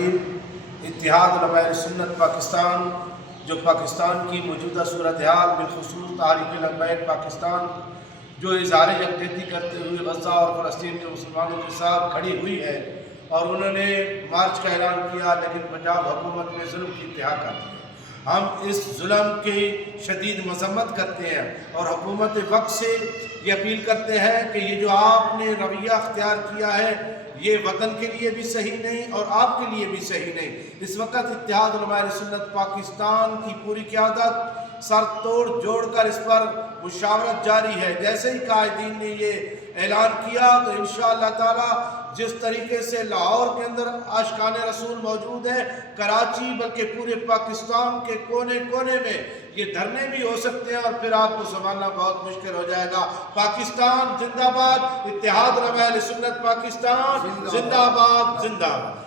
इत्तिहाद उलमाए सुन्नत पाकिस्तान जो पाकिस्तान की मौजूदा सूरत हाल बिलखुसूस तारीख़ लबैक पाकिस्तान जो इज़हार यकजहती करते हुए गज़ा और फ़लस्तीन के मुसलमानों के साथ खड़ी हुई है और उन्होंने मार्च का ऐलान किया, लेकिन पंजाब हुकूमत ने जुल्म की इंतहा कर दी। हम इस जुल्म की शदीद मजम्मत करते हैं और हुकूमत वक्त से ये अपील करते हैं कि ये जो आपने रवैया अख्तियार किया है ये वतन के लिए भी सही नहीं और आपके लिए भी सही नहीं। इस वक्त इत्तिहाद उलमाए सुन्नत पाकिस्तान की पूरी क़यादत सर तोड़ जोड़ कर इस पर मुशावरत जारी है। जैसे ही कायदीन ने ये ऐलान किया तो इंशाअल्लाह ताला जिस तरीके से लाहौर के अंदर आशिकान रसूल मौजूद है, कराची बल्कि पूरे पाकिस्तान के कोने कोने में ये धरने भी हो सकते हैं और फिर आपको संभालना बहुत मुश्किल हो जाएगा। पाकिस्तान जिंदाबाद, इत्तिहाद उलमाए सुन्नत पाकिस्तान जिंदाबाद जिंदाबाद।